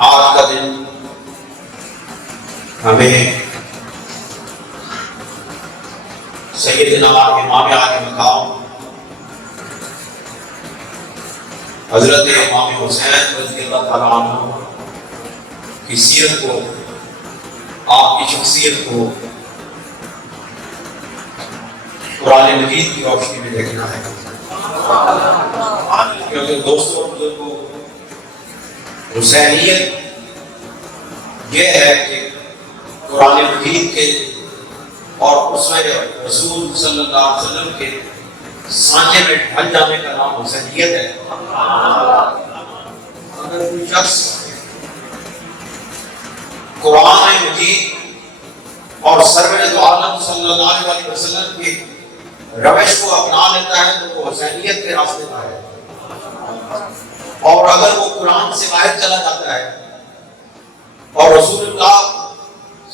آج کا دن ہمیں سیدنا امام عالی مقام حضرت امام حسین رضی اللہ تعالیٰ عنہ کی سیرت کو، آپ کی شخصیت کو قرآن مجید کی روشنی میں دیکھنا ہے، کیونکہ دوستوں بزرگوں حسینیت یہ ہے کہ قرآن مجید کے اور اس میں رسول صلی اللہ علیہ وسلم کے سانچے میں ڈھل جانے کا نام حسینیت ہے۔ اگر کوئی شخص قرآن مجید اور سرور دو عالم صلی اللہ علیہ وسلم کی روش کو اپنا لیتا ہے تو وہ حسینیت کے راستے پر ہے، اور اگر وہ قرآن سے باہر چلا جاتا ہے اور رسول اللہ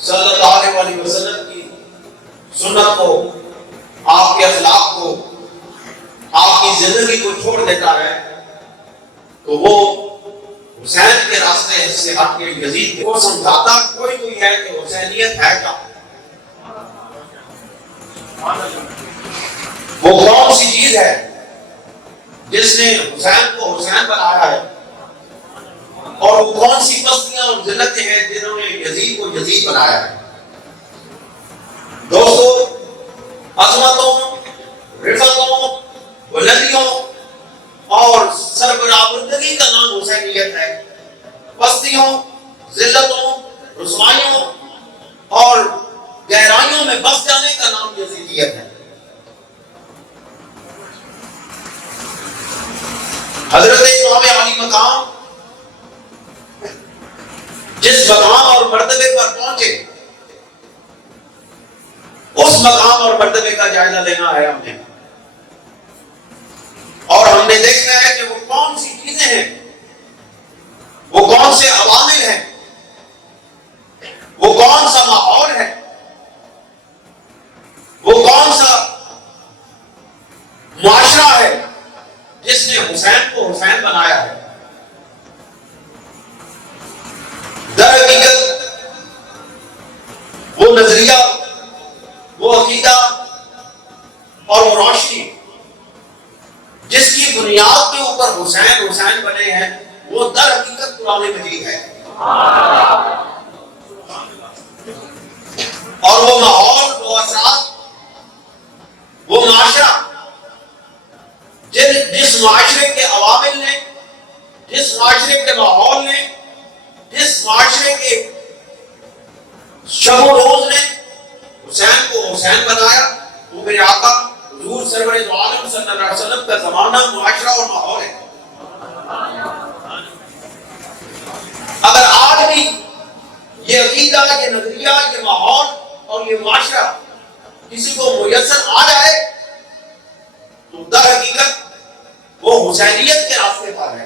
صلی اللہ علیہ وسلم کی سنت کو، آپ کے اخلاق کو، آپ کی زندگی کو چھوڑ دیتا ہے تو وہ حسین کے راستے سے ہٹ کے یزید کو سمجھاتا کوئی ہے کہ حسینیت ہے کیا، وہ کون سی چیز ہے جس نے حسین کو حسین بنایا ہے، اور وہ کون سی پستیاں اور ذلتیں ہیں جنہوں نے یزید کو یزید بنایا ہے۔ دوستو، عظمتوں، رفتوں، بلندیوں اور سربراہی کا نام حسینیت ہے، پستیوں، ذلتوں، رسوائیوں اور گہرائیوں میں بس جانے کا نام یزیدیت ہے۔ حضرت امام عالی مقام جس مقام اور مرتبے پر پہنچے، اس مقام اور مرتبے کا جائزہ لینا ہے ہم نے، اور ہم نے دیکھنا ہے کہ وہ کون سی چیزیں ہیں، وہ کون سے عوامل ہیں، وہ کون سا ماحول ہے، وہ کون سا معاشرہ ہے جس نے حسین کو حسین بنایا ہے۔ در حقیقت وہ نظریہ، وہ عقیدہ اور وہ روشنی جس کی بنیاد کے اوپر حسین حسین بنے ہیں، وہ در حقیقت قرآن مجید ہے، اور وہ ماحول، وہ اثرات، وہ معاشرہ جس معاشرے کے عوامل نے، جس معاشرے کے ماحول نے، جس معاشرے کے شب و روز نے حسین کو حسین بنایا، وہ میرے آقا حضور سرور دو عالم صلی اللہ علیہ وسلم کا زمانہ، معاشرہ اور ماحول ہے۔ اگر آج بھی یہ عقیدہ، یہ نظریہ، یہ ماحول اور یہ معاشرہ کسی کو میسر آ جائے تو در حقیقت وہ حسینیت کے راستے پر ہے۔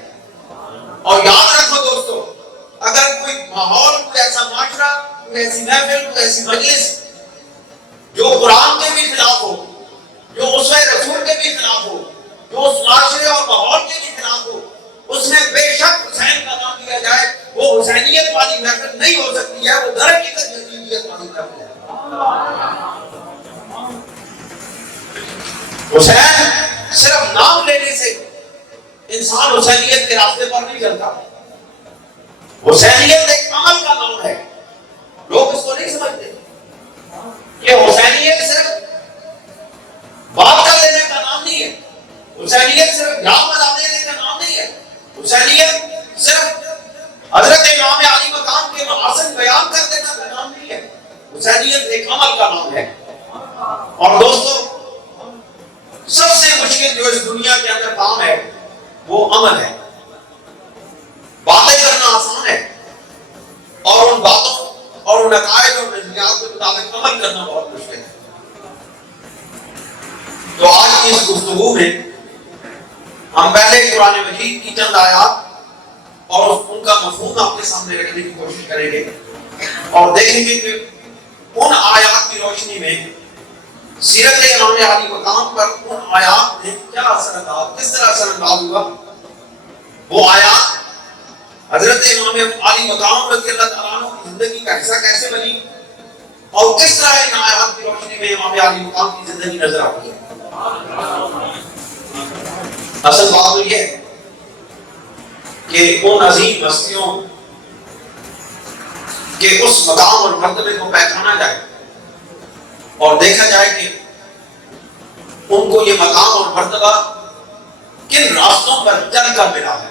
اور یاد رکھو دوستو، اگر کوئی ماحول، کوئی ایسا معاشرہ، کوئی ایسی محفل، کوئی ایسی مجلس جو قرآن کے بھی خلاف ہو، جو اسوہ رسول کے بھی خلاف ہو، جو اس معاشرے اور ماحول کے بھی خلاف ہو، اس میں بے شک حسین کا نام لیا جائے، وہ حسینیت والی محفل نہیں ہو سکتی ہے، وہ در حقیقت یزیدیت والی محفل ہے۔ حسین صرف نام لینے سے انسان حسینیت کے راستے پر نہیں چلتا، حسینیت ایک عمل کا نام ہے، لوگ اس کو نہیں سمجھتے۔ یہ حسینیت صرف بات کر لینے کا نام نہیں ہے، حسینیت صرف نام بنا دینے کا نام نہیں ہے، حسینیت صرف حضرت امام عالی مقام کے محاسن بیان کر دینے کا نام نہیں ہے، حسینیت ایک عمل کا نام ہے۔ اور دوستو، سب سے مشکل جو اس دنیا کے اندر کام ہے وہ عمل ہے۔ باتیں کرنا آسان ہے، اور ان باتوں اور ان عقائد اور نظریات کے مطابق عمل کرنا بہت مشکل ہے۔ تو آج کی اس گفتگو میں ہم پہلے قرآن مجید کی چند آیات اور ان کا مفہوم آپ کے سامنے رکھنے کی کوشش کریں گے، اور دیکھیں گے کہ ان آیات کی روشنی میں سیرت امام عالی مقام پر ان آیات نے کیا اثر انداز، کس طرح اثر انداز ہوا۔ وہ آیات حضرت امام علی مقام رضی اللہ تعالیٰ عنہ کی زندگی کا حصہ کیسے بنی اور کس طرح ان آیات کی روشنی میں امام علی مقام کی زندگی نظر آتی ہے؟ اصل بات تو یہ ہے کہ ان عظیم ہستیوں کہ اس مقام اور مرتبے کو پہچانا جائے اور دیکھا جائے کہ ان کو یہ مقام اور مرتبہ کن راستوں پر چل کر ملا ہے۔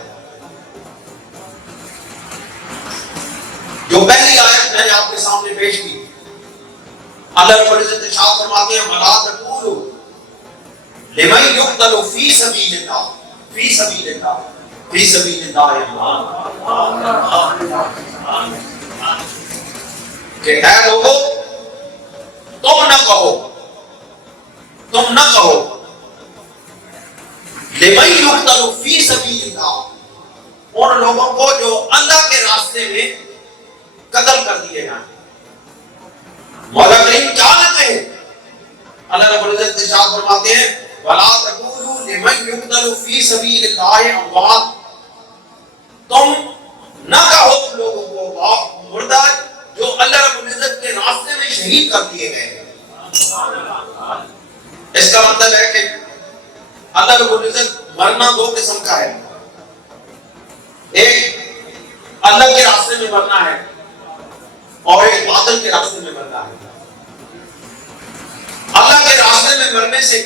جو پہلی آیت میں نے آپ کے سامنے پیش کی، اللہ رب العزت ارشاد فرماتے ہیں وَلَا تَقُولُوا لِمَن يُقْتَلُ فِي سَبِيلِ اللَّهِ فِي سَبِيلِ اللَّهِ فِي سَبِيلِ اللَّهِ کہ اے لوگو تم نہ کہو لِمَن يُقْتَلُ فِي سَبِيلِ اللَّهِ ان لوگوں کو جو اللہ کے راستے میں قتل کر دیے جائیں۔ مولا کریم کیا کہتے ہیں؟ اللہ رب العزت ارشاد فرماتے ہیں وَلَا تَقُولُوا لِمَن يُقْتَلُ فِي سَبِيلِ اللَّهِ أَمْوَاتٌ تم نہ کہو لوگوں کو مردہ جو اللہ رب العزت کے راستے میں شہید کر دیے گئے ہیں۔ اس کا مطلب ہے کہ اللہ رب العزت مرنا دو قسم کا ہے، ایک اللہ کے راستے میں مرنا ہے اور ایک باطل کے راستے میں مرنا ہے۔ اللہ کے راستے میں مرنے سے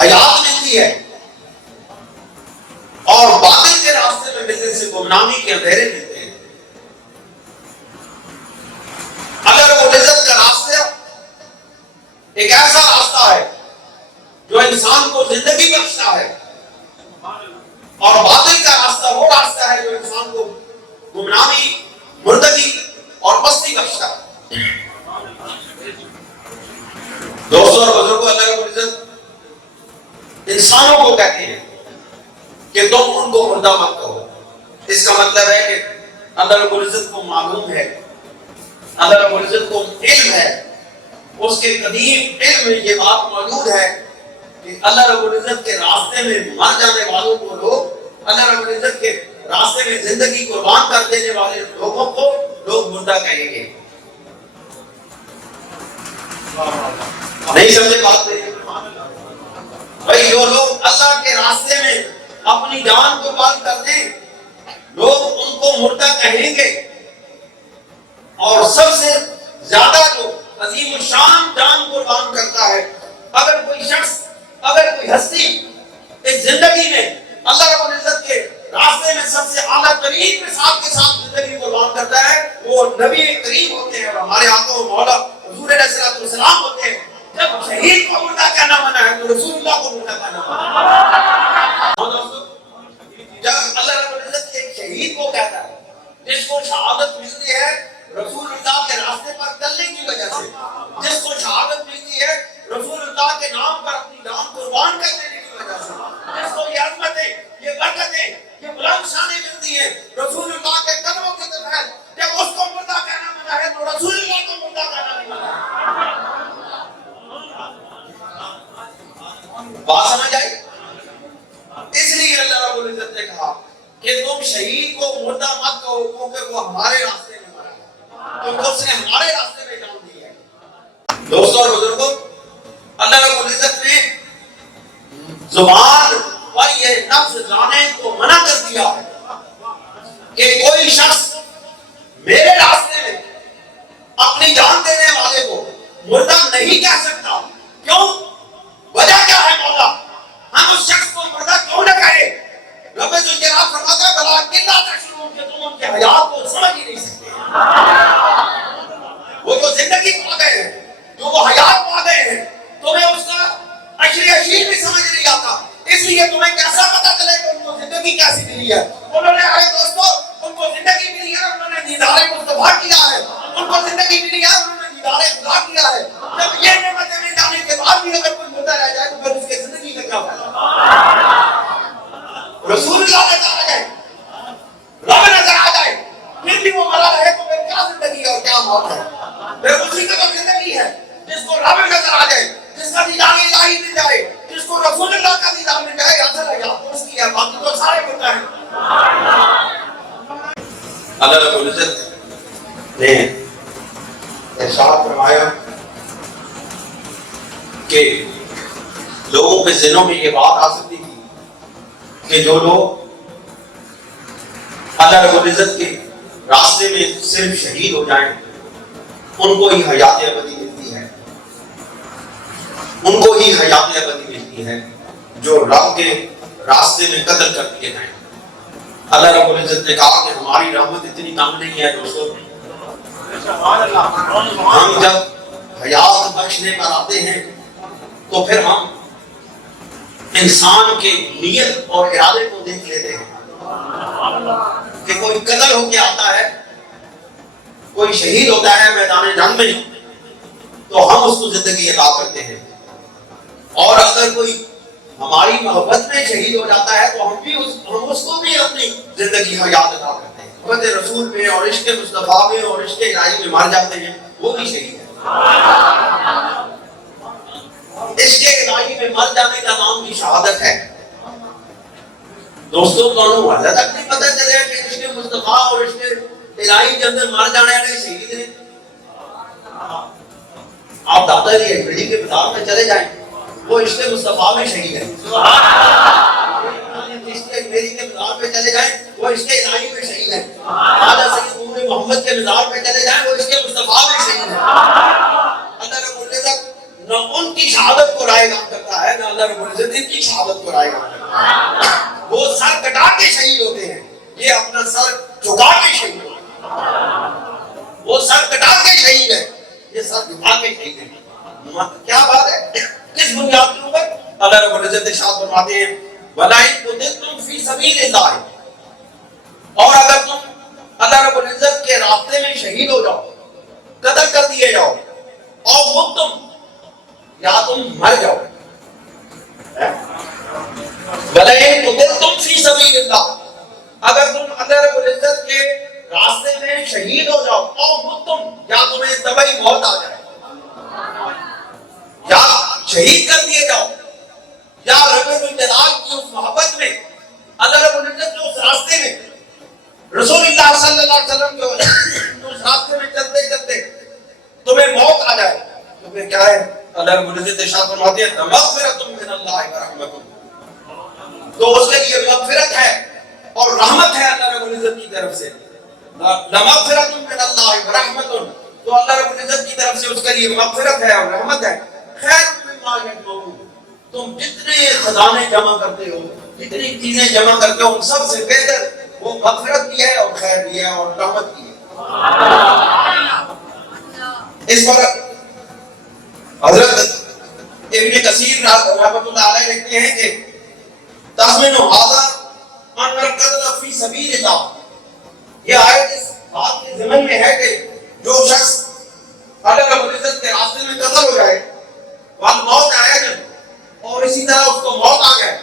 حیات ملتی ہے اور باطل کے راستے میں ملنے سے گمنامی کے اندھیرے ملتے ہیں۔ اللہ رب العزت کا راستہ ایک ایسا راستہ ہے جو انسان کو زندگی بخشتا ہے اور باطل کا راستہ وہ راستہ ہے جو انسان کو گمنامی، مردگی اور پستی بخشتا ہے۔ دوستوں اور بزرگوں، اللہ رب العزت انسانوں کو کہتے ہیں کہ تم ان کو مردہ مت کہو۔ اس کا مطلب ہے کہ اللہ رب العزت کو معلوم ہے، اللہ رب العزت کو علم ہے، اس کے قدیم علم میں یہ بات موجود ہے کہ اللہ رب العزت کے راستے میں مر جانے والوں کو لوگ، اللہ رب العزت کے راستے میں زندگی قربان کر دینے والے لوگوں کو لوگ مردہ کہیں گے۔ نہیں سمجھے بات نہیں؟ بھائی جو لوگ اللہ کے راستے میں اپنی جان قربان کر دیں لوگ ان کو مردہ کہیں گے، اور سب سے زیادہ جو عظیم الشان جان قربان کرتا ہے، اگر کوئی شخص، اگر کوئی ہستی اس زندگی میں اللہ رب العزت کے راستے میں سب سے اعلیٰ ترین مثال کے ساتھ زندگی قربان کرتا ہے، وہ نبی کریم ہوتے ہیں اور ہمارے آقا و مولا حضور علیہ السلام ہوتے ہیں۔ جب شہید کو مردہ کہنا منع ہے تو رسول اللہ کو مردہ کہنا منع ہے۔ جب اللہ رب العزت ایک شہید کو کہتا ہے جس کو شہادت ملتی ہے رسول اللہ کے راستے پر چلنے کی وجہ سے، جس کو شہادت ملتی ہے رسول اللہ کے نام پر اپنی جان قربان کر دینے کی وجہ سے، جس کو یہ عظمتیں، یہ برکتیں، یہ بلند شانیں ملتی ہیں رسول اللہ کے قدموں کے تحت، جب اس کو مردہ کہنا منع ہے تو رسول اللہ کو مردہ کہنا نہیں منع ہے۔ بات سمجھ آئی؟ اس لیے اللہ رب العزت نے کہا کہ تم شہید کو مردہ مت کہو کیونکہ وہ ہمارے راستے میں مرا ہے، کیونکہ اس نے ہمارے راستے میں جان دی ہے۔ دوستوں اور بزرگوں، اللہ رب العزت نے زبان پر یہ لفظ لانے کو منع کر دیا ہے کہ کوئی شخص میرے راستے میں اپنی جان دینے والے کو مردہ نہیں کہہ سکتا۔ کیوں؟ وجہ کیا ہے مولا؟ ہم اس شخص کو مردہ کیوں نہ کہیں؟ رب ذوالجلال فرماتا ہے بلا کلا تشعرون کہ تم ان کے حیات کو سمجھ ہی نہیں سکتے۔ وہ جو زندگی پا گئے ہیں، جو وہ حیات پا گئے ہیں، تمہیں اس کا عشر عشیر بھی سمجھ نہیں آتا، اس لیے تمہیں کیسا پتا چلے کہ ان کو زندگی کیسی ملی ہے۔ انہوں نے آئے دوستو، ان کو زندگی ملی ہے، انہوں نے دیدار مصطفیٰ کیا ہے، ان کو زندگی ملی ہے، انہوں نے دیدار خدا کیا ہے۔ جب یہ نعمتیں مل جانے کے بعد بھی اگر کوئی مردہ رہ جائے تو پھر اس کی زندگی کا کیا فائدہ؟ رسول اللہ نظر آ جائے، رب نظر آ جائے، پھر بھی وہ مرا رہے تو پھر کیا زندگی اور کیا موت ہے؟ پھر اسی کا تو زندگی ہے جس کو رب نظر آ جائے، جس کا دیدار الہی مل جائے، جس کو رسول اللہ کا دیدار مل جائے، اصل حیات اس کی ہے، باقی تو سارے مردہ ہیں۔ اللہ رب العزت نے ارشاد فرمایا کہ لوگوں کے ذہنوں میں یہ بات آ سکتی تھی کہ جو لوگ اللہ رب العزت کے راستے میں صرف شہید ہو جائیں ان کو ہی حیات ابدی ملتی ہے، ان کو ہی حیات ابدی ملتی ہے جو رب کے راستے میں قتل کر دیے جائیں۔ اللہ رب العزت نے کہا کہ ہماری رحمت اتنی کم نہیں ہے دوستو، ہم جب حیات بخشنے پر آتے ہیں تو پھر ہم انسان کے نیت اور ارادے کو دیکھ لیتے ہیں کہ کوئی قتل ہو کے آتا ہے، کوئی شہید ہوتا ہے میدان جنگ میں تو ہم اس کو زندگی عطا کرتے ہیں، اور اگر کوئی ہماری محبت میں شہید ہو جاتا ہے تو ہم اس کو بھی اپنی زندگی حیات عطا کرتے ہیں، محبت رسول میں اور عشق مصطفیٰ میں اور عشق الہی میں مر جاتے ہیں، وہ بھی شہید ہے۔ عشق الہی میں مر جانے کا نام بھی شہادت ہے۔ دوستوں تو اللہ تک نہیں پتہ چلے کہ عشق مصطفیٰ اور عشق الہی کے اندر مر جانے والے شہید ہیں۔ آپ داتا علی اکبری کے بازار میں چلے جائیں، وہ عشق مصطفیٰ میں شہید ہے۔ عشق اکبری کے بازار پہ چلے جائیں، وہ عشق الہی میں شہید ہے۔ خواجہ سید عمر محمد کے بازار پہ چلے جائیں، وہ عشق مصطفیٰ میں شہید ہے۔ اللہ رب العزت نہ ان کی شہادت کو رائے گان کرتا ہے، نہ اللہ رب العزت ان کی شہادت کو رائے گان کرتا ہے۔ وہ سر کٹا کے شہید ہوتے ہیں، یہ اپنا سر جھکا کے شہید ہوتے ہیں۔ وہ سر کٹا کے شہید ہے، یہ سر جھکا کے شہید ہے۔ کیا بات ہے؟ کس بنیاد کے اوپر؟ اللہ رب العزت ارشاد فرماتے ہیں وَلَئِن قُتِلْتُمْ فِي سَبِيلِ اللَّهِ، اور اگر تم اللہ رب العزت کے راستے میں شہید ہو جاؤ، قتل کر دیے جاؤ، اور وہ تم یا تم مر جاؤ، وَلَئِن قُتِلْتُمْ فِي سَبِيلِ اللَّهِ، اگر تم اللہ رب العزت کے راستے میں شہید ہو جاؤ، اور وہ تم یا تمہیں طبعی موت آ جائے، یا شہید کر دیے جاؤ، یا رب الجلال کی اس محبت میں اللہ رب العزت کے اس راستے میں رسول اللہ صلی اللہ علیہ وسلم کے اس راستے میں چلتے چلتے تمہیں موت آ جائے تو پھر کیا ہے؟ اللہ رب العزت ارشاد فرماتے ہیں مغفرۃ من اللہ ورحمۃ، تو اس کے لیے مغفرت ہے اور رحمت ہے اللہ رب العزت کی طرف سے۔ مغفرۃ من اللہ ورحمۃ، تو اللہ رب العزت کی طرف سے اس کے لیے مغفرت ہے اور رحمت ہے۔ خیر مما یجمعون، تم جتنے خزانے جمع کرتے ہو، جتنی چیزیں جمع کرتے ہو، ان سب سے بہتر وہ مغفرت بھی ہے اور خیر بھی ہے اور رحمت بھی ہے۔ اس پر حضرت ابن کثیر رحمۃ اللہ علیہ لکھتے ہیں کہ تضمن ھذا ان القتل فی سبیل اللہ، یہ آیت اس بات کے ضمن میں ہے کہ جو شخص اللہ رب العزت کے راستے میں قتل ہو جائے، موت آیا جب اور اسی طرح اس کو موت آ جائے،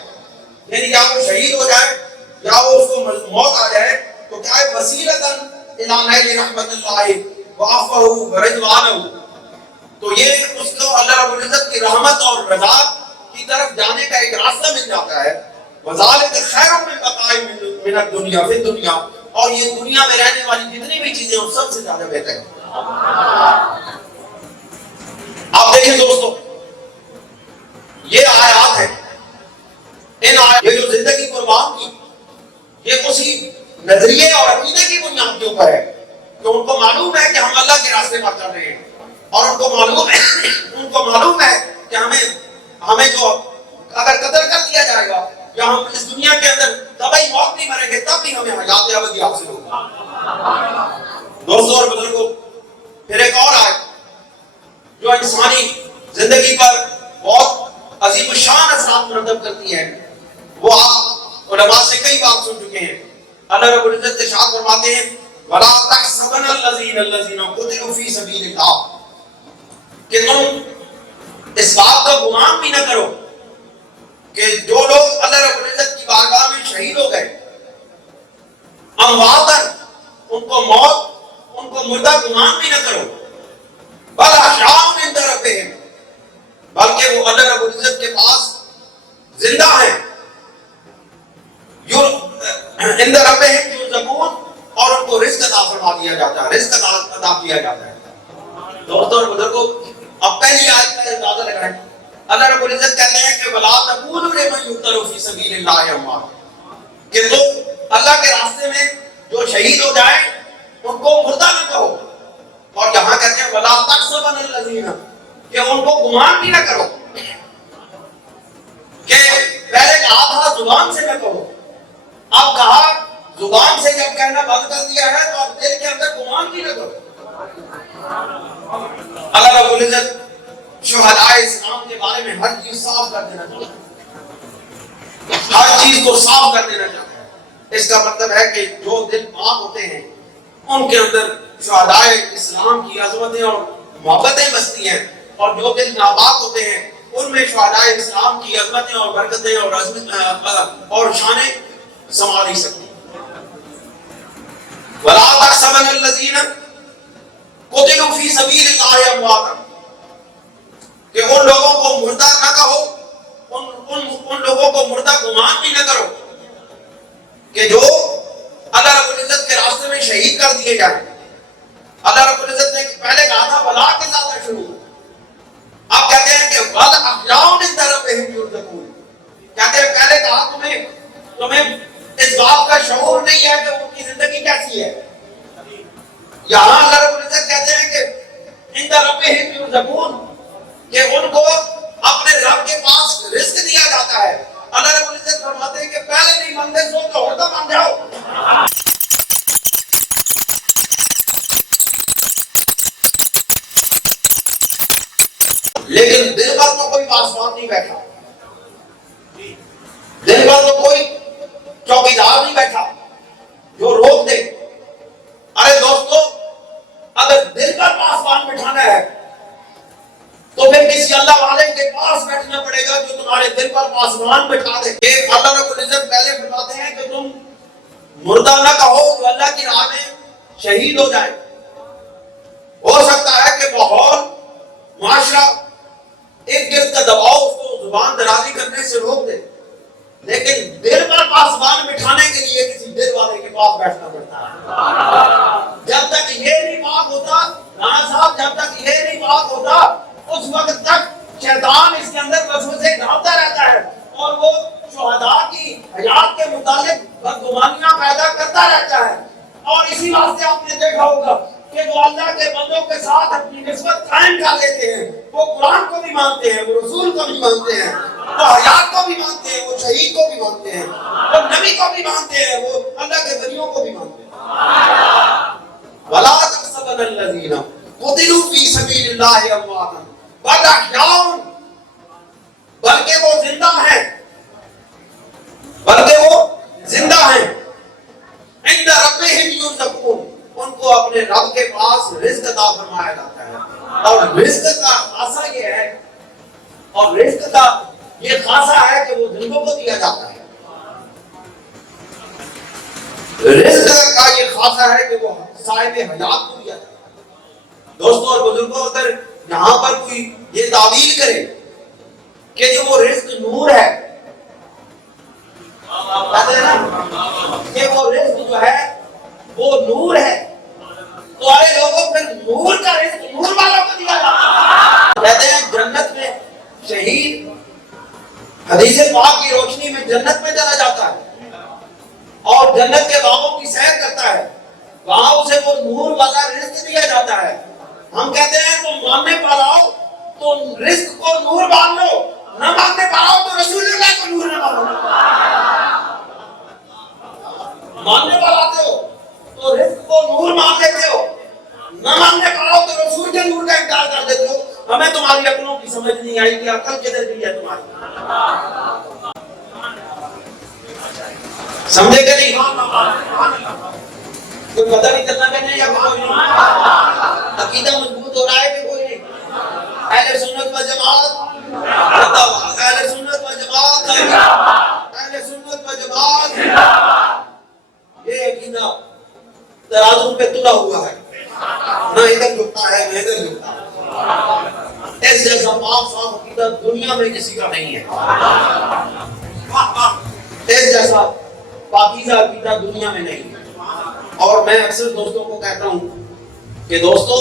یعنی یا وہ شہید ہو جائے یا وہ اس کو موت آ جائے، تو کیا ہے وسیلۃ الی نیل رحمت اللہ وعفوہ ورضوانہ، تو یہ اس کو اللہ رب العزت کی رحمت اور رضا کی طرف جانے کا ایک راستہ مل جاتا ہے۔ وذالک خیر من بقاء من الدنیا فی الدنیا، اور یہ دنیا میں رہنے والی جتنی بھی چیزیں ہیں سب سے زیادہ بہتر ہے۔ آپ دیکھیں دوستو، یہ آیات ہے، ان آیات یہ جو زندگی قربان کی، یہ اسی نظریے اور عقیدے کی بنیاد کے اوپر ہے کہ ان کو معلوم ہے کہ ہم اللہ کے راستے پر چل رہے ہیں، اور ان کو معلوم ہے کہ ہمیں جو اگر قتل کر دیا جائے گا یا ہم اس دنیا کے اندر طبعی موت نہیں مریں گے تب بھی ہمیں حیات ابدی حاصل ہوگا۔ دوستو اور بزرگوں، پھر ایک اور آیت جو انسانی زندگی پر بہت عظیم الشان اثرات مرتب کرتی ہے، وہ آپ علماء سے کئی بار سن چکے ہیں۔ اللہ رب العزت ارشاد فرماتے ہیں وَلَا تَحْسَبَنَّ الَّذِينَ قُتِلُوا فِي سَبِيلِ اللَّهِ، کہ تم اس بات کا گمان بھی نہ کرو کہ جو لوگ اللہ رب العزت کی بارگاہ میں شہید ہو گئے، امواتن، ان کو موت، ان کو مردہ گمان بھی نہ کرو، بل احیاء عند ربہم، بلکہ وہ اللہ رب العزت کے پاس زندہ ہیں، عند ربہم یرزقون، اور ان کو رزق عطا فرما دیا جاتا ہے، رزق عطا کیا جاتا ہے۔ دوستوں اور بزرگوں، اب پہلی آیت کا اندازہ لگائیں۔ اللہ رب العزت کہتے ہیں کہ وَلَا تَقُولُوا لِمَن يُقْتَلُ فِي سَبِيلِ اللَّهِ أَمْوَاتٌ، کہ تم اللہ کے راستے میں جو شہید ہو جائیں ان کو مردہ نہ کہو۔ اور یہاں کہتے ہیں وَلَا تَحْسَبَنَّ الَّذِينَ، کہ ان کو گمان بھی نہ کرو، کہ پہلے کہا تھا زبان سے نہ کہو، اب کہا زبان سے جب کہنا بند کر دیا ہے تو اب دل کے اندر گمان بھی نہ کرو۔ اللہ رب العزت شہداء اسلام کے بارے میں ہر چیز صاف کر دینا چاہتا ہے، ہر چیز کو صاف کر دینا چاہتا ہے۔ اس کا مطلب ہے کہ جو دل پاک ہوتے ہیں ان کے اندر شہداء اسلام کی عظمتیں اور محبتیں بستی ہیں، اور جو دل ناپاک ہوتے ہیں ان میں شہداء اسلام کی عظمتیں اور برکتیں اور شانیں سما نہیں سکتی۔ وَلَا تَحْسَبَنَّ الَّذِينَ قُتِلُوا فِي سَبِيلِ اللَّهِ أَمْوَاتًا، کہ ان لوگوں کو مردہ نہ کہو، ان لوگوں کو مردہ گمان بھی نہ کرو کہ جو اللہ رب العزت کے راستے میں شہید کر دیے جائیں۔ اللہ رب العزت نے پہلے کہا تھا وَلَا تَشْرُوا، اب کہتے ہیں کہ بَلْ أَحْيَاءٌ عِندَ رَبِّهِمْ يُرْزَقُونَ، کہتے ہیں پہلے کہا تمہیں اس بات کا شعور نہیں ہے کہ ان کی زندگی کیسی ہے۔ یہاں اللہ رب العزت کہتے ہیں کہ عند ربہم یرزقون، کہ ان کو اپنے رب کے پاس رزق دیا جاتا ہے۔ اللہ رب العزت فرماتے ہیں کہ پہلے نہیں مانتے سو تو ہوتا مان جاؤ۔ لیکن دل پر تو کوئی پاسبان نہیں بیٹھا، دل پر تو کوئی چوکیدار نہیں بیٹھا جو روک دے۔ ارے دوستو، اگر دل پر پاسبان بٹھانا ہے تو پھر کسی اللہ والے کے پاس بیٹھنا پڑے گا جو تمہارے دل پر پاسبان بٹھا دے۔ کہ اللہ رب العزت پہلے فرماتے ہیں کہ تم مردہ نہ کہو جو اللہ کی راہ میں شہید ہو جائے۔ ہو سکتا ہے کہ ماحول، معاشرہ، ایک گرد کا دباؤ اس کو زبان درازی کرنے سے روک دے، لیکن دل پر پاسبان بٹھانے کے لیے کسی دل والے کے پاس بیٹھنا پڑتا ہے۔ جب تک یہ نہیں پاک ہوتا رانا صاحب، جب تک یہ نہیں پاک ہوتا اس وقت تک شیطان اس کے اندر وسوسے ڈالتا رہتا ہے اور وہ شہداء کی حیات کے متعلق بدگمانیاں پیدا کرتا رہتا ہے۔ اور اسی واسطے آپ نے دیکھا ہوگا کہ جو اللہ کے بندوں کے ساتھ اپنی نسبت قائم کر لیتے ہیں وہ قرآن کو بھی مانتے ہیں، وہ رسول کو بھی مانتے ہیں، وہ حیات کو بھی مانتے ہیں، وہ شہید کو بھی مانتے ہیں، وہ نبی کو بھی مانتے ہیں، وہ اللہ کے ولیوں کو بھی مانتے ہیں۔ وَلَا تَحْسَبَنَّ الَّذِينَ قُتِلُوا فِي سَبِيلِ اللَّهِ أَمْوَاتًا بَلْ أَحْيَاءٌ، بلکہ وہ زندہ ہیں، بلکہ وہ زندہ ہیں۔ عند ربہم یرزقون، ان کو اپنے رب کے پاس رزق عطا فرمایا جاتا ہے۔ اور رزق کا خاصہ یہ ہے، اور رزق کا یہ خاصہ ہے کہ وہ زندوں کو دیا جاتا ہے۔ رزق کا یہ خاصہ ہے کہ وہ صاحب حیات کو دیا جاتا ہے۔ دوستوں اور بزرگوں، اگر یہاں پر کوئی یہ تعویل کرے کہ جو وہ رزق نور ہے، کہتے ہیں نا کہ وہ رزق جو ہے وہ نور ہے، تو ارے لوگوں پھر نور کا رزق نور والوں کو دیا جاتا ہے۔ کہتے ہیں جنت میں شہید حدیث پاک کی روشنی میں جنت میں چلا جاتا ہے اور جنت کے باغوں کی سیر کرتا ہے، وہاں اسے وہ نور والا رزق دیا جاتا ہے۔ ہم کہتے ہیں تم ماننے پر آؤ تو رزق کو نور مان لو، نہ ماننے پر آؤ تو رسول اللہ کو نور نہ مانو۔ ماننے پر آتے ہو تو رزق کو نور مان لیتے ہو، نہ ماننے پر آؤ تو رسول کے نور کا انکار کر دیتے ہو۔ ہمیں تمہاری عقلوں کی سمجھ نہیں آئی کہ عقل کدھر گئی ہے تمہاری، سمجھے کہ نہیں؟ کوئی پتہ نہیں چلنا کہ نہیں، یا کوئی نہیں؟ عقیدہ مضبوط ہو رہا ہے کہ کوئی نہیں؟ اہل سنت و جماعت، اہل سنت و جماعت، اہل سنت و جماعت، یہ عقیدہ ترازو پہ تلا ہوا ہے، نہ ادھر جھکتا ہے نہ ادھر جھکتا ہے۔ اس جیسا پاک صاف عقیدہ دنیا میں کسی کا نہیں ہے، اس جیسا پاکیزہ عقیدہ دنیا میں نہیں ہے۔ اور میں اکثر دوستوں کو کہتا ہوں کہ دوستو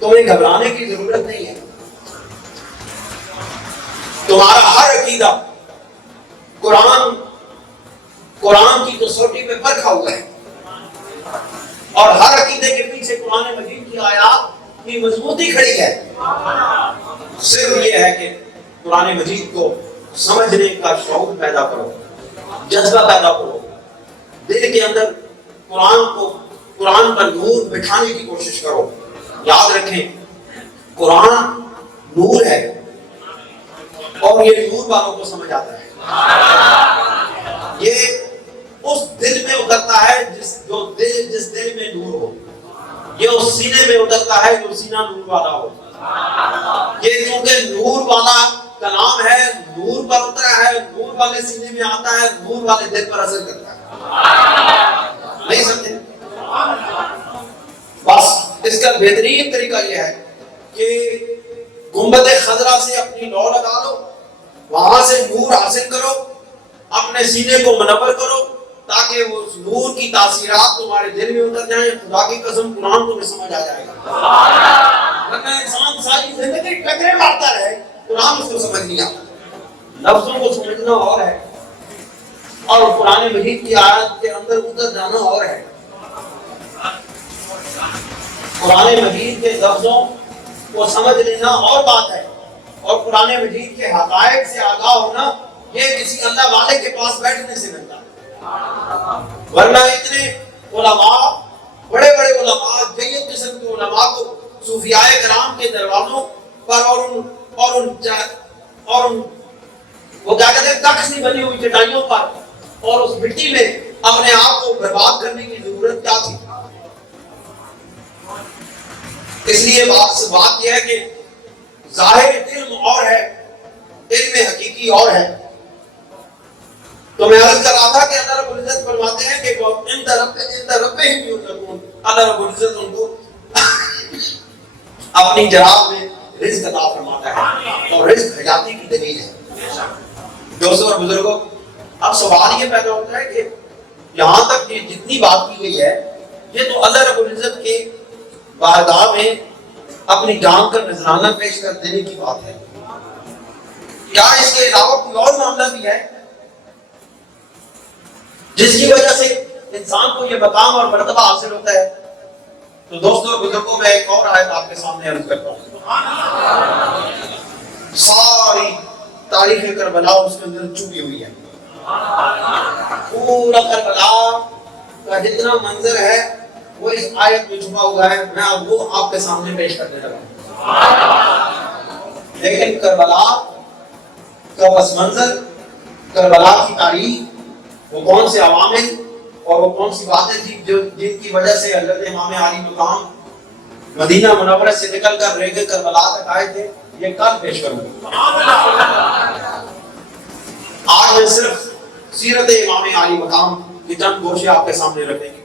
تمہیں گھبرانے کی ضرورت نہیں ہے، تمہارا ہر عقیدہ قرآن کی کسوٹی پہ پرکھا ہوا ہے، اور ہر عقیدے کے پیچھے قرآن مجید کی آیات کی مضبوطی کھڑی ہے۔ صرف یہ ہے کہ قرآن مجید کو سمجھنے کا شعور پیدا کرو، جذبہ پیدا کرو، دل کے اندر قرآن پر نور بٹھانے کی کوشش کرو۔ یاد رکھیں قرآن نور ہے اور یہ نور والوں کو سمجھ آتا ہے، یہ اس دل میں اترتا ہے جس دل میں نور ہو، یہ اس سینے میں اترتا ہے جو سینہ نور والا ہو۔ یہ کیونکہ نور والا کلام ہے، نور پر اترا ہے، نور والے سینے میں آتا ہے، نور والے دل پر اثر کرتا ہے۔ نہیں سمجھے؟ بس اس کا بہترین طریقہ یہ ہے کہ گنبد خضرا سے اپنی لو لگا لو، وہاں سے نور حاصل کرو، اپنے سینے کو منور کرو تاکہ وہ نور کی تاثیرات تمہارے دل میں اتر جائیں۔ خدا کی قسم قرآن تمہیں سمجھ آ جائے گا، ورنہ انسان ساری زندگی ٹکرے مارتا رہے، قرآن اس کو سمجھ نہیں آتا۔ لفظوں کو سمجھنا اور ہے اور قرآن مجید کی آیات کے اندر اتر جانا اور ہے۔ قرآن مجید کے لفظوں کو سمجھ لینا اور بات ہے، اور قرآن مجید کے حقائق سے آگاہ ہونا یہ کسی اللہ والے کے پاس بیٹھنے سے ملتا ہے۔ ورنہ اتنے علماء، بڑے بڑے علماء، جید قسم کے علماء کو صوفیاء کرام کے دروازوں پر اور وہ کیا کہتے ہیں تخت سے بنی ہوئی چٹائیوں پر اور اس مٹی میں اپنے آپ کو برباد کرنے کی ضرورت کیا تھی؟ اس لیے بات یہ ہے کہ ظاہر علم اور ہے، علم حقیقی اور ہے۔ تو میں عرض کر رہا تھا کہ اللہ رب العزت فرماتے ہیں کہ اللہ رب العزت ان کو اپنی جناب میں رزق عطا فرماتا ہے، اور رزق حیاتی کی دلیل ہے۔ دوستوں اور بزرگوں، اب سوال یہ پیدا ہوتا ہے کہ یہاں تک یہ جتنی بات کی گئی ہے یہ تو اللہ رب العزت کے بارگاہ میں اپنی جان کا نذرانہ پیش کر دینے کی بات ہے، کیا اس کے علاوہ کوئی اور معاملہ بھی ہے جس کی وجہ سے انسان کو یہ مقام اور مرتبہ حاصل ہوتا ہے؟ تو دوستوں اور بزرگوں میں ایک اور آیت آپ کے سامنے عرض کرتا ہوں۔ ساری تاریخ کربلا اس کے اندر چھپی ہوئی ہے، پورا کربلا کا جتنا منظر ہے وہ اس آیت میں چھپا ہوا ہے، میں اب وہ آپ کے سامنے پیش کرنے لگا ہوں۔ لیکن کربلا کا پس منظر، کربلا کی تاریخ، وہ کون سے عوامل اور وہ کون سی باتیں تھی جن کی وجہ سے حضرت امام علی مقام مدینہ منورہ سے نکل کر ریگ کربلا تک آئے تھے، یہ کل پیش کروں گا۔ آج میں صرف سیرت امام علی مقام کی چند گوشے آپ کے سامنے رکھنے کی